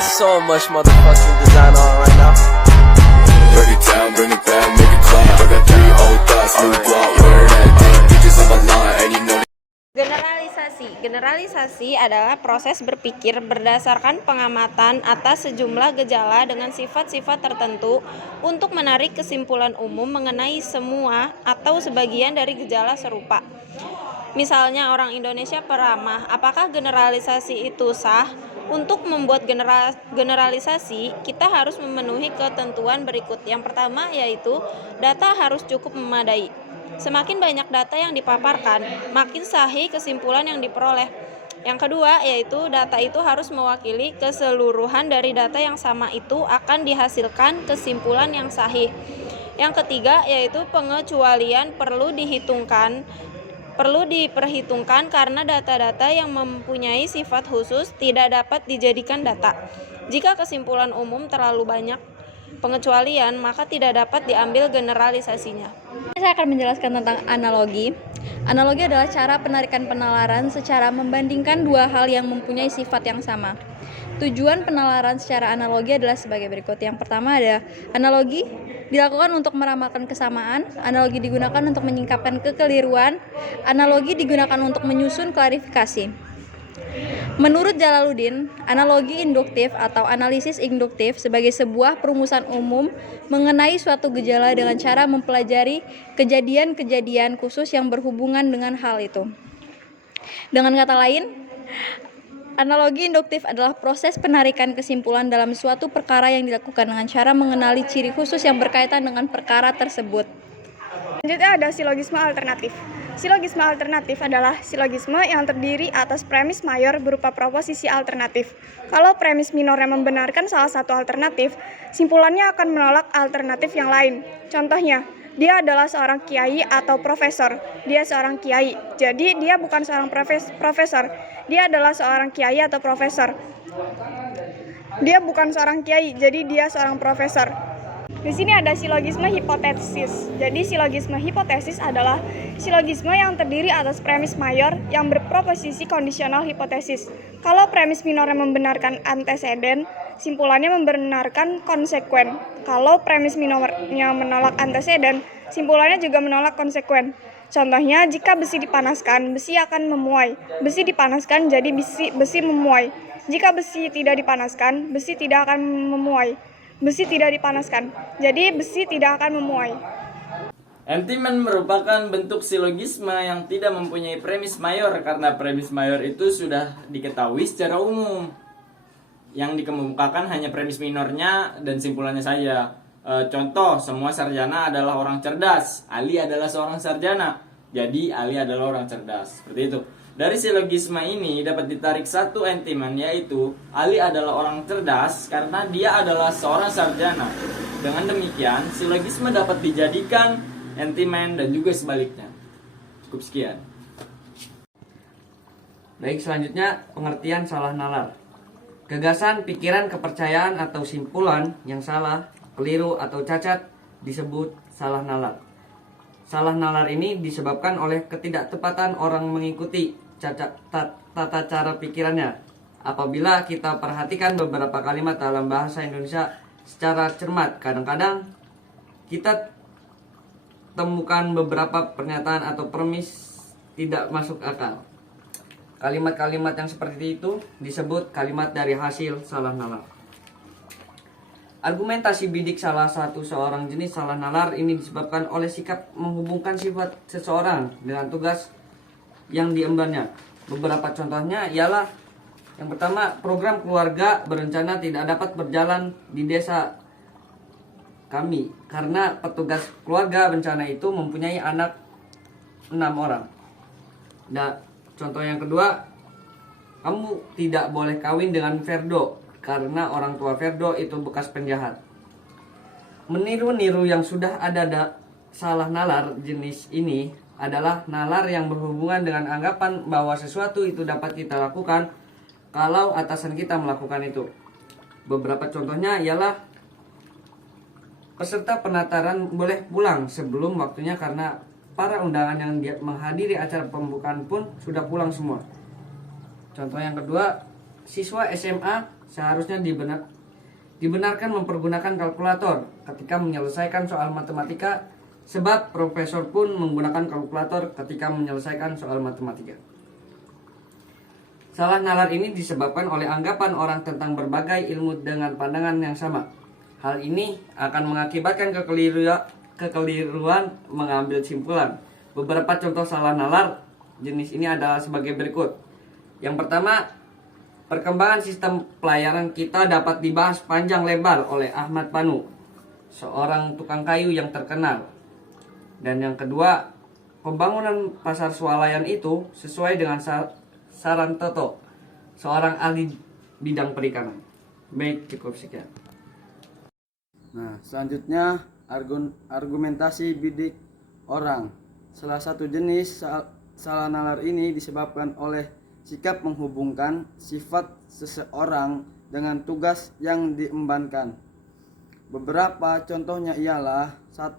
got so much motherfucking design on right now. Break it down, bring it back, make it clap. I got 3 old thoughts, new block, where that dick, bitches on my line, and you know. Generalisasi adalah proses berpikir berdasarkan pengamatan atas sejumlah gejala dengan sifat-sifat tertentu untuk menarik kesimpulan umum mengenai semua atau sebagian dari gejala serupa. Misalnya orang Indonesia peramah, apakah generalisasi itu sah? Untuk membuat generalisasi, kita harus memenuhi ketentuan berikut. Yang pertama yaitu data harus cukup memadai. Semakin banyak data yang dipaparkan, makin sahih kesimpulan yang diperoleh. Yang kedua yaitu data itu harus mewakili keseluruhan dari data yang sama itu akan dihasilkan kesimpulan yang sahih. Yang ketiga yaitu pengecualian perlu diperhitungkan karena data-data yang mempunyai sifat khusus tidak dapat dijadikan data. Jika kesimpulan umum terlalu banyak pengecualian, maka tidak dapat diambil generalisasinya. Saya akan menjelaskan tentang analogi. Analogi adalah cara penarikan penalaran secara membandingkan dua hal yang mempunyai sifat yang sama. Tujuan penalaran secara analogi adalah sebagai berikut. Yang pertama ada analogi dilakukan untuk meramalkan kesamaan, analogi digunakan untuk menyingkapkan kekeliruan, analogi digunakan untuk menyusun klarifikasi. Menurut Jalaluddin, analogi induktif atau analisis induktif sebagai sebuah perumusan umum mengenai suatu gejala dengan cara mempelajari kejadian-kejadian khusus yang berhubungan dengan hal itu. Dengan kata lain, analogi induktif adalah proses penarikan kesimpulan dalam suatu perkara yang dilakukan dengan cara mengenali ciri khusus yang berkaitan dengan perkara tersebut. Selanjutnya ada silogisme alternatif. Silogisme alternatif adalah silogisme yang terdiri atas premis mayor berupa proposisi alternatif. Kalau premis minornya membenarkan salah satu alternatif, simpulannya akan menolak alternatif yang lain. Contohnya, dia adalah seorang kiai atau profesor. Dia seorang kiai, jadi dia bukan seorang profesor. Dia adalah seorang kiai atau profesor. Dia bukan seorang kiai, jadi dia seorang profesor. Di sini ada silogisme hipotesis. Jadi silogisme hipotesis adalah silogisme yang terdiri atas premis mayor yang berproposisi kondisional hipotesis. Kalau premis minornya membenarkan anteseden, simpulannya membenarkan konsekuen. Kalau premis minornya menolak anteseden, simpulannya juga menolak konsekuen. Contohnya, jika besi dipanaskan, besi akan memuai. Besi dipanaskan jadi besi memuai. Jika besi tidak dipanaskan, besi tidak akan memuai. Besi tidak dipanaskan, jadi besi tidak akan memuai. Entimen merupakan bentuk silogisme yang tidak mempunyai premis mayor karena premis mayor itu sudah diketahui secara umum. Yang dikemukakan hanya premis minornya dan simpulannya saja. Contoh, semua sarjana adalah orang cerdas. Ali adalah seorang sarjana, jadi Ali adalah orang cerdas. Seperti itu. Dari silogisme ini dapat ditarik satu entimen, yaitu Ali adalah orang cerdas karena dia adalah seorang sarjana. Dengan demikian, silogisme dapat dijadikan entimen dan juga sebaliknya. Cukup sekian. Baik, selanjutnya pengertian salah nalar. Gagasan, pikiran, kepercayaan atau simpulan yang salah, keliru atau cacat disebut salah nalar. Salah nalar ini disebabkan oleh ketidaktepatan orang mengikuti tata cara pikirannya. Apabila kita perhatikan beberapa kalimat dalam bahasa Indonesia secara cermat, kadang-kadang kita temukan beberapa pernyataan atau premis tidak masuk akal. Kalimat-kalimat yang seperti itu disebut kalimat dari hasil salah nalar. Argumentasi bidik salah satu seorang jenis salah nalar ini disebabkan oleh sikap menghubungkan sifat seseorang dengan tugas yang diembannya. Beberapa contohnya ialah yang pertama, program keluarga berencana tidak dapat berjalan di desa kami karena petugas keluarga bencana itu mempunyai anak 6 orang. Nah, contoh yang kedua, kamu tidak boleh kawin dengan Ferdo karena orang tua Ferdo itu bekas penjahat. Meniru-niru yang sudah ada salah nalar jenis ini adalah nalar yang berhubungan dengan anggapan bahwa sesuatu itu dapat kita lakukan kalau atasan kita melakukan itu. Beberapa contohnya ialah peserta penataran boleh pulang sebelum waktunya karena para undangan yang menghadiri acara pembukaan pun sudah pulang semua. Contoh yang kedua, siswa SMA seharusnya dibenarkan mempergunakan kalkulator ketika menyelesaikan soal matematika, sebab profesor pun menggunakan kalkulator ketika menyelesaikan soal matematika. Salah nalar ini disebabkan oleh anggapan orang tentang berbagai ilmu dengan pandangan yang sama. Hal ini akan mengakibatkan kekeliruan mengambil simpulan. Beberapa contoh salah nalar jenis ini adalah sebagai berikut. Yang pertama, perkembangan sistem pelayaran kita dapat dibahas panjang lebar oleh Ahmad Panu, seorang tukang kayu yang terkenal. Dan yang kedua, pembangunan pasar swalayan itu sesuai dengan saran Toto, seorang ahli bidang perikanan. Baik, cukup sekian. Nah, selanjutnya argumentasi bidik orang. Salah satu jenis salah nalar ini disebabkan oleh sikap menghubungkan sifat seseorang dengan tugas yang diembankan. Beberapa contohnya ialah: 1.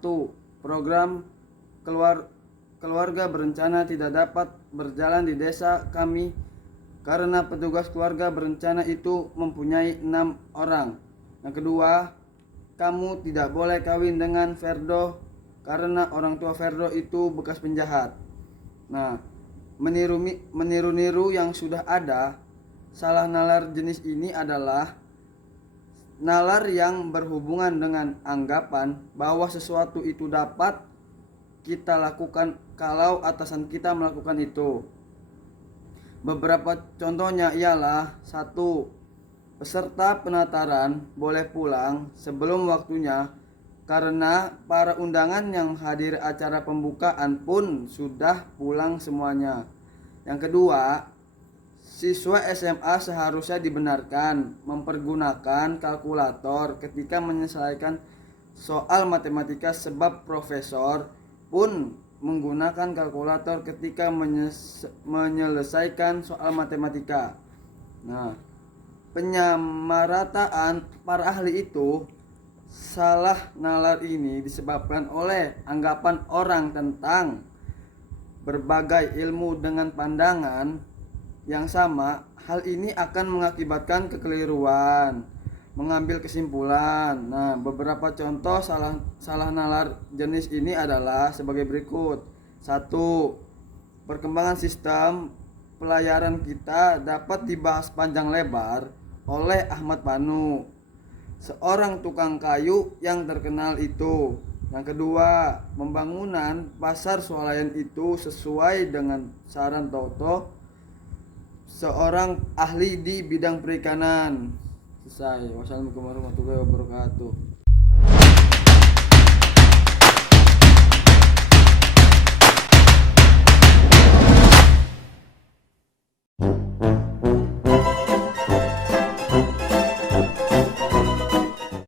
Program keluarga berencana tidak dapat berjalan di desa kami karena petugas keluarga berencana itu mempunyai 6 orang. Yang kedua, kamu tidak boleh kawin dengan Ferdo karena orang tua Ferdo itu bekas penjahat. Nah, meniru-niru yang sudah ada. Salah nalar jenis ini adalah nalar yang berhubungan dengan anggapan bahwa sesuatu itu dapat kita lakukan kalau atasan kita melakukan itu. Beberapa contohnya ialah: 1. Peserta penataran boleh pulang sebelum waktunya karena para undangan yang hadir acara pembukaan pun sudah pulang semuanya. Yang kedua, siswa SMA seharusnya dibenarkan mempergunakan kalkulator ketika menyelesaikan soal matematika, sebab profesor pun menggunakan kalkulator ketika menyelesaikan soal matematika. Nah, penyamarataan para ahli itu salah nalar ini disebabkan oleh anggapan orang tentang berbagai ilmu dengan pandangan yang sama. Hal ini akan mengakibatkan kekeliruan mengambil kesimpulan. Nah, beberapa contoh salah nalar jenis ini adalah sebagai berikut. 1. Perkembangan sistem pelayaran kita dapat dibahas panjang lebar oleh Ahmad Panu, seorang tukang kayu yang terkenal itu. Yang kedua, pembangunan pasar swalayan itu sesuai dengan saran Toto, seorang ahli di bidang perikanan. Selesai. Wassalamualaikum warahmatullahi wabarakatuh.